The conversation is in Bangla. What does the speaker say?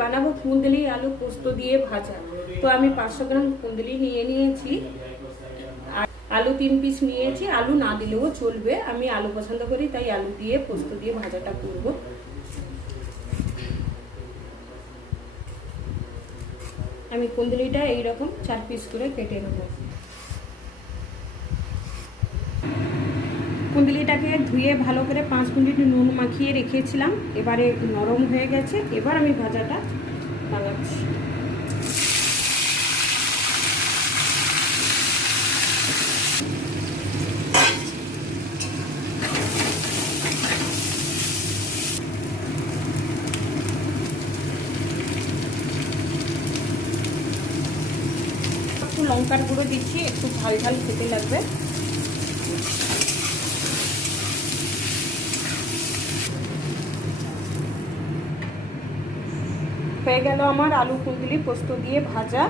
বানাবো কুন্দলি আলু পোস্ত দিয়ে ভাজা। তো আমি 500 গ্রাম কুন্দলি নিয়ে নিয়েছি, আর আলু 3 পিস নিয়েছি। আলু না দিলেও চলবে, আমি আলু পছন্দ করি তাই আলু দিয়ে পোস্ত দিয়ে ভাজাটা করব। আমি কুন্দলিটা এইরকম 4 পিস করে কেটে নেব। কুন্দলিটাকে ধুয়ে ভালো করে 5 মিনিট নুন মাখিয়ে রেখেছিলাম, এবারে নরম হয়ে গেছে। এবার আমি ভাজাটা বানাচ্ছি। একটু লঙ্কার গুঁড়ো দিচ্ছি, একটু ঝাল ঝাল খেতে লাগবে। হয়ে গেল আমার আলু কুন্দলি পোস্ত দিয়ে ভাজা।